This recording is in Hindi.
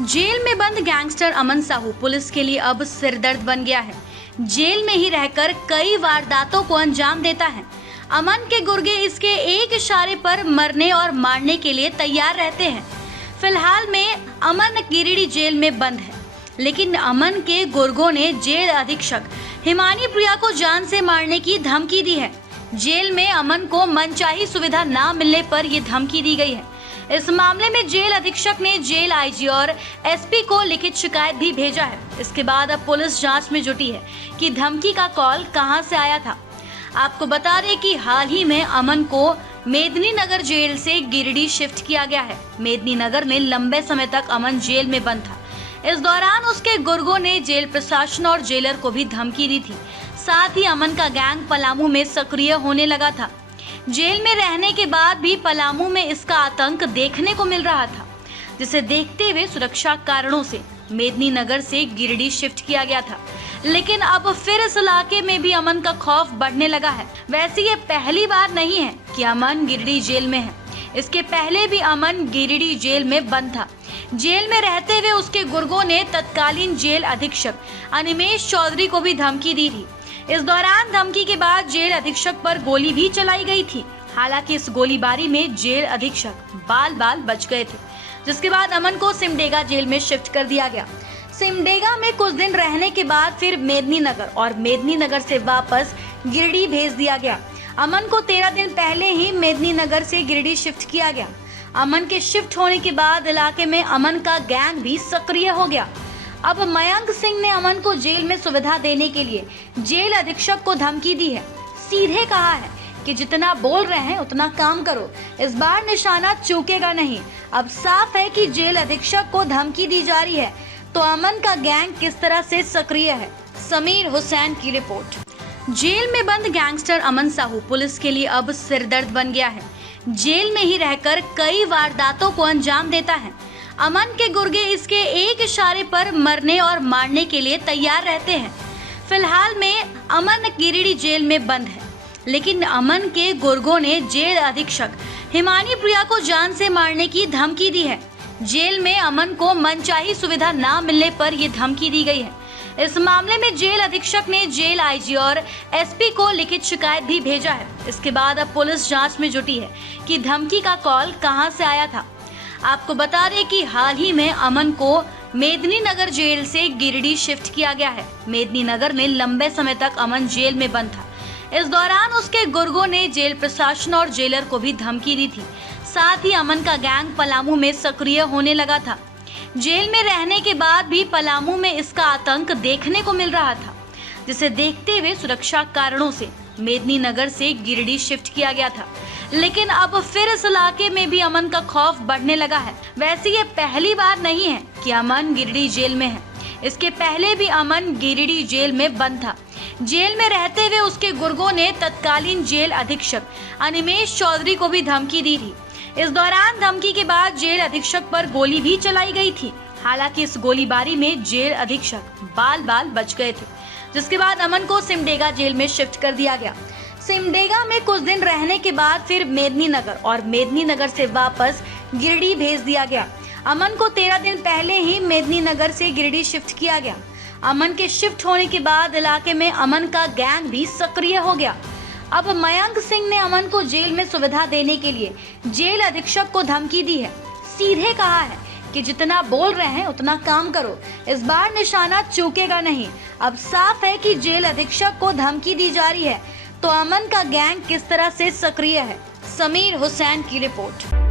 जेल में बंद गैंगस्टर अमन साहू पुलिस के लिए अब सिरदर्द बन गया है। जेल में ही रहकर कई वारदातों को अंजाम देता है। अमन के गुर्गे इसके एक इशारे पर मरने और मारने के लिए तैयार रहते हैं। फिलहाल में अमन गिरिडीह जेल में बंद है, लेकिन अमन के गुर्गों ने जेल अधीक्षक हिमानी प्रिया को जान से मारने की धमकी दी है। जेल में अमन को मनचाही सुविधा न मिलने पर यह धमकी दी गई है। इस मामले में जेल अधीक्षक ने जेल आईजी और एसपी को लिखित शिकायत भी भेजा है। इसके बाद अब पुलिस जांच में जुटी है कि धमकी का कॉल कहां से आया था। आपको बता दें कि हाल ही में अमन को मेदिनीनगर जेल से गिरिडीह शिफ्ट किया गया है। मेदिनीनगर में लंबे समय तक अमन जेल में बंद था। इस दौरान उसके गुर्गों ने जेल प्रशासन और जेलर को भी धमकी दी थी। साथ ही अमन का गैंग पलामू में सक्रिय होने लगा था। जेल में रहने के बाद भी पलामू में इसका आतंक देखने को मिल रहा था, जिसे देखते हुए सुरक्षा कारणों से मेदिनीनगर से गिरिडीह शिफ्ट किया गया था। लेकिन अब फिर इस इलाके में भी अमन का खौफ बढ़ने लगा है। वैसे ये पहली बार नहीं है कि अमन गिरिडीह जेल में है। इसके पहले भी अमन गिरिडीह जेल में बंद था। जेल में रहते हुए उसके गुर्गों ने तत्कालीन जेल अधीक्षक अनिमेश चौधरी को भी धमकी दी थी। इस दौरान धमकी के बाद जेल अधीक्षक पर गोली भी चलाई गई थी। हालांकि इस गोलीबारी में जेल अधीक्षक बाल बच गए थे, जिसके बाद अमन को सिमडेगा जेल में शिफ्ट कर दिया गया। सिमडेगा में कुछ दिन रहने के बाद फिर मेदिनीनगर और मेदिनीनगर से वापस गिरिडीह भेज दिया गया। अमन को 13 दिन पहले ही मेदिनीनगर से गिरिडीह शिफ्ट किया गया। अमन के शिफ्ट होने के बाद इलाके में अमन का गैंग भी सक्रिय हो गया। अब मयंक सिंह ने अमन को जेल में सुविधा देने के लिए जेल अधीक्षक को धमकी दी है। सीधे कहा है कि जितना बोल रहे हैं उतना काम करो, इस बार निशाना चूकेगा नहीं। अब साफ है कि जेल अधीक्षक को धमकी दी जा रही है, तो अमन का गैंग किस तरह से सक्रिय है। समीर हुसैन की रिपोर्ट। जेल में बंद गैंगस्टर अमन साहू पुलिस के लिए अब सिरदर्द बन गया है। जेल में ही रहकर कई वारदातों को अंजाम देता है। अमन के गुर्गे इसके एक इशारे पर मरने और मारने के लिए तैयार रहते हैं। फिलहाल में अमन गिरिडीह जेल में बंद है, लेकिन अमन के गुर्गों ने जेल अधीक्षक हिमानी प्रिया को जान से मारने की धमकी दी है। जेल में अमन को मनचाही सुविधा न मिलने पर यह धमकी दी गई है। इस मामले में जेल अधीक्षक ने जेल आईजी और एसपी को लिखित शिकायत भी भेजा है। इसके बाद अब पुलिस जांच में जुटी है कि धमकी का कॉल कहां से आया था। आपको बता दें कि हाल ही में अमन को मेदिनीनगर जेल से गिरिडीह शिफ्ट किया गया है। मेदिनीनगर में लंबे समय तक अमन जेल में बंद था। इस दौरान उसके गुर्गों ने जेल प्रशासन और जेलर को भी धमकी दी थी। साथ ही अमन का गैंग पलामू में सक्रिय होने लगा था। जेल में रहने के बाद भी पलामू में इसका आतंक देखने को मिल रहा था, जिसे देखते हुए सुरक्षा कारणों से मेदिनीनगर से गिरिडीह शिफ्ट किया गया था। लेकिन अब फिर इस इलाके में भी अमन का खौफ बढ़ने लगा है। वैसे ये पहली बार नहीं है कि अमन गिरिडीह जेल में है। इसके पहले भी अमन गिरिडीह जेल में बंद था। जेल में रहते हुए उसके गुर्गों ने तत्कालीन जेल अधीक्षक अनिमेश चौधरी को भी धमकी दी थी। इस दौरान धमकी के बाद जेल अधीक्षक पर गोली भी चलाई गई थी। हालांकि इस गोलीबारी में जेल अधीक्षक बाल बच गए थे, जिसके बाद अमन को सिमडेगा जेल में शिफ्ट कर दिया गया। सिमडेगा में कुछ दिन रहने के बाद फिर मेदिनीनगर और मेदिनीनगर से वापस गिरिडीह भेज दिया गया। अमन को 13 दिन पहले ही मेदिनीनगर से गिरिडीह शिफ्ट किया गया। अमन के शिफ्ट होने के बाद इलाके में अमन का गैंग भी सक्रिय हो गया। अब मयंक सिंह ने अमन को जेल में सुविधा देने के लिए जेल अधीक्षक को धमकी दी है। सीधे कहा है कि जितना बोल रहे हैं उतना काम करो, इस बार निशाना चूकेगा नहीं। अब साफ है कि जेल अधीक्षक को धमकी दी जा रही है, तो अमन का गैंग किस तरह से सक्रिय है। समीर हुसैन की रिपोर्ट।